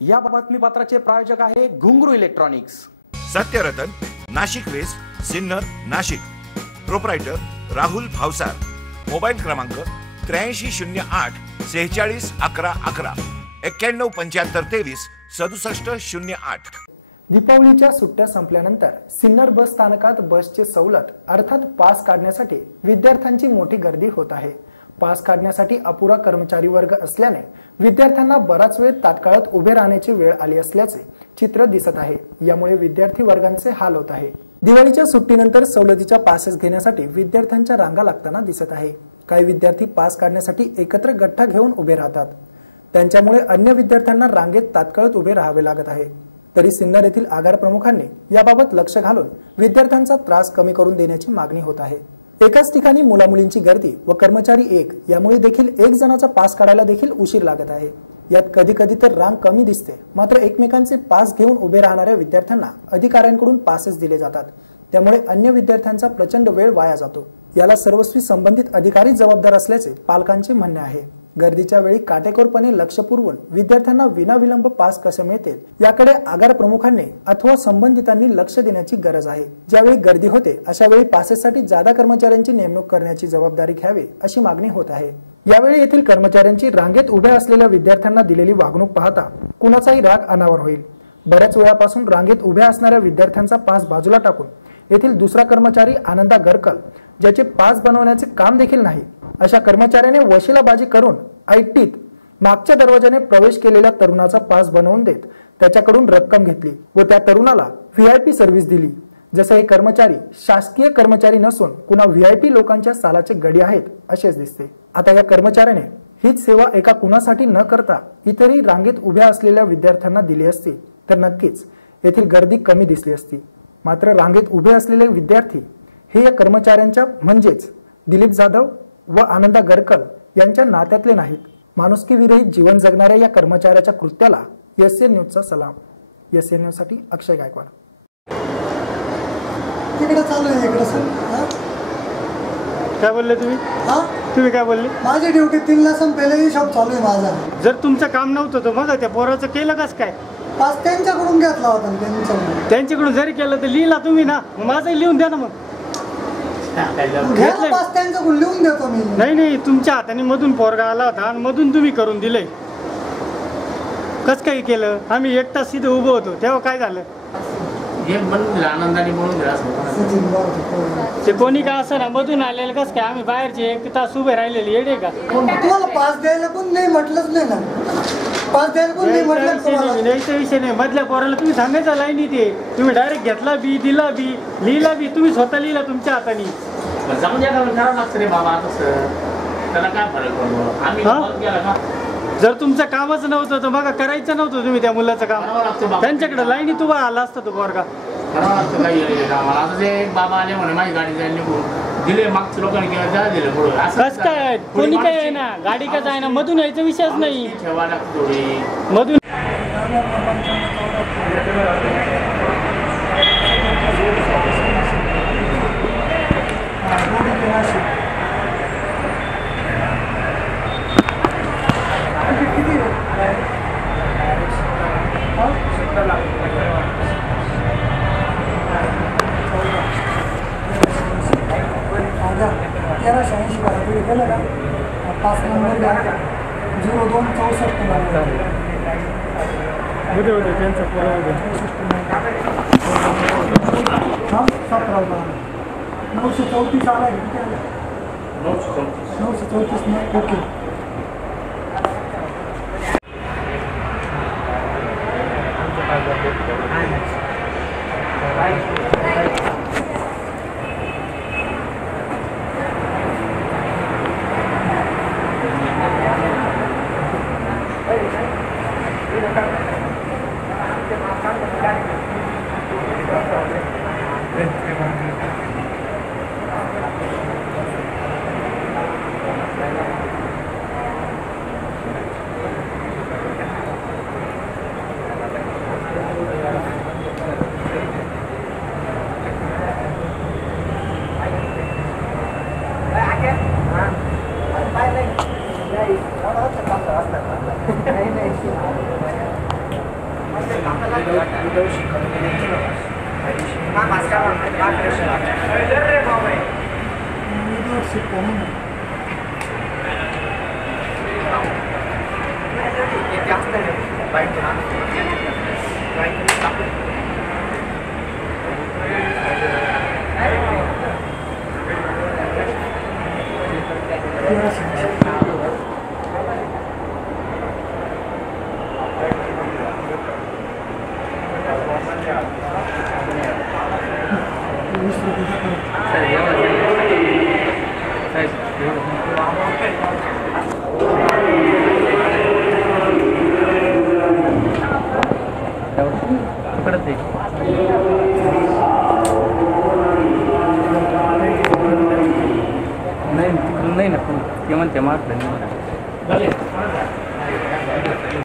या बातमीपत्राचे प्रायोजक आहे Ghungroo electronics. Satyaratan, Nashik west, Sinnar, Nashik. Proprietor Rahul Bhavsar. Mobile क्रमांक 8308 46 11 11 91 75 23 67 08. दीपावलीच्या सुट्ट्या संपल्यानंतर सिन्नर बस स्थानकात बसचे सवलत अर्थात पास काढण्यासाठी विद्यार्थ्यांची मोठी गर्दी होत आहे. पास काढण्यासाठी अपुरा कर्मचारी वर्ग असल्याने विद्यार्थ्यांना बराच वेळ तात्काळात उभे राहण्याची वेळ आली असल्याचे चित्र दिसत आहे. यामुळे विद्यार्थी वर्गांचे हाल होत आहे. दिवाळीच्या सुट्टीनंतर सवलतीच्या पासेस घेण्यासाठी विद्यार्थ्यांच्या रांगा लागताना दिसत आहे. काही विद्यार्थी पास काढण्यासाठी एकत्र गठ्ठा घेऊन उभे राहतात. त्यांच्यामुळे अन्य विद्यार्थ्यांना रांगेत तात्काळात उभे राहावे लागत आहे. तरी सिन्नर येथील आगार प्रमुखांनी याबाबत लक्ष घालून विद्यार्थ्यांचा त्रास कमी करून देण्याची मागणी होत आहे. एकाच ठिकाणी मुलामुलींची गर्दी व कर्मचारी एक यामुळे देखील एक जणाचा पास काढायला देखील उशीर लागत आहे. यात कधी कधी तर रांग कमी दिसते, मात्र एकमेकांचे पास घेऊन उभे राहणाऱ्या विद्यार्थ्यांना अधिकाऱ्यांकडून पासेस दिले जातात. त्यामुळे अन्य विद्यार्थ्यांचा प्रचंड वेळ वाया जातो. याला सर्वस्वी संबंधित अधिकारी जबाबदार असल्याचे पालकांचे म्हणणे आहे. गर्दीच्या वेळी काटेकोरपणे लक्ष पुरवून विद्यार्थ्यांना विनाविलंब पास कसे मिळतील याकडे आगार प्रमुखांनी अथवा संबंधितांनी लक्ष देण्याची गरज आहे. ज्यावेळी गर्दी होते अशा वेळी पासेससाठी जादा कर्मचाऱ्यांची नेमणूक करण्याची जबाबदारी घ्यावी अशी मागणी होत आहे. यावेळी येथील कर्मचाऱ्यांची रांगेत उभ्या असलेल्या विद्यार्थ्यांना दिलेली वागणूक पाहता कुणाचाही राग अनावर होईल. बऱ्याच वेळापासून रांगेत उभ्या असणाऱ्या विद्यार्थ्यांचा पास बाजूला टाकून येथील दुसरा कर्मचारी आनंदा गरकल ज्याचे पास बनवण्याचे काम देखील नाही अशा कर्मचाऱ्याने वशिलाबाजी करून ऐटीत मागच्या दरवाजाने प्रवेश केलेल्या तरुणाचा पास बनवून देत त्याच्याकडून रक्कम घेतली व त्या तरुणाला व्हीआयपी सर्व्हिस दिली. जसे हे कर्मचारी शासकीय कर्मचारी नसून कुणा व्हीआयपी लोकांच्या सालाचे गडी आहेत असेच दिसते. आता या कर्मचाऱ्याने हीच सेवा एका कुणासाठी न करता इतरही रांगेत उभ्या असलेल्या विद्यार्थ्यांना दिली असती तर नक्कीच येथील गर्दी कमी दिसली असती. मात्र रांगेत उभे असलेले विद्यार्थी हे या कर्मचाऱ्यांच्या म्हणजेच दिलीप जाधव व आनंदा गरकल यांच्या नात्यातले नाहीत. माणुसकी विरहित जीवन जगणाऱ्या या कर्मचाऱ्याच्या कृत्याला एसएन न्यूजचा सलाम. एसएन न्यूज साठी अक्षय गायकवाड. तिकडे चालू आहे इकडे सर. काय बोलले तुम्ही? तुम्ही काय बोलले? माझी ड्युटी 3ला संपेल हिशोब चालू आहे माझा. जर तुमचं काम नव्हतं तर मग त्या पोराचं केलं कसं काय? पास त्यांच्याकडून घेतला होता. त्यांच्याकडून जरी केलं तर लिहिला तुम्ही ना, माझंही लिहून द्या ना. मग पास त्यांच्याकडून लिहून देतो मी. नाही तुमच्या हाताने मधून पोरगा आला होता आणि मधून तुम्ही करून दिले. कसं काही केलं? आम्ही एक तास तिथे उभं होतो तेव्हा काय झालं? आनंदाने म्हणून ते कोणी का असं ना मधून आलेलं कसं काय? आम्ही बाहेरचे एक तास उभे राहिलेले येडे का? तुम्हाला पास द्यायला पण नाही म्हटलंच नाही ना. पास द्यायला पण नाही म्हटलं. न्यायचा विषय नाही. मधल्या पोराला तुम्ही सांगायचा लाईनी ते तुम्ही डायरेक्ट घेतला बी, दिला बी, लिहिला बी. तुम्ही स्वतः लिहिला तुमच्या हाताने. जाऊन द्या करावं लागतं रे बाबा. तसं त्याला काय फरक पडतो? आम्ही जर तुमचं कामच नव्हतं तर बघा करायचं नव्हतं तुम्ही त्या मुलाचं काम. त्यांच्याकडे लाईनी तुम्हा आला असता तो पोरगा. करावं लागतं काही आता ते बाबा आले म्हणे माझी गाडी जायला निघून दिले. मागच्या लोकांनी किंवा दिले पुढे. कसं काय? कोणी काय आहे ना गाडी का जाय ना. मधून यायचा विषयच नाही. ठेवा लागतं थोडी मधून. गेलं का? 5 नंबर 0264 होते त्यांचं पोरं होते. 934 आला आहे. 934 ओके.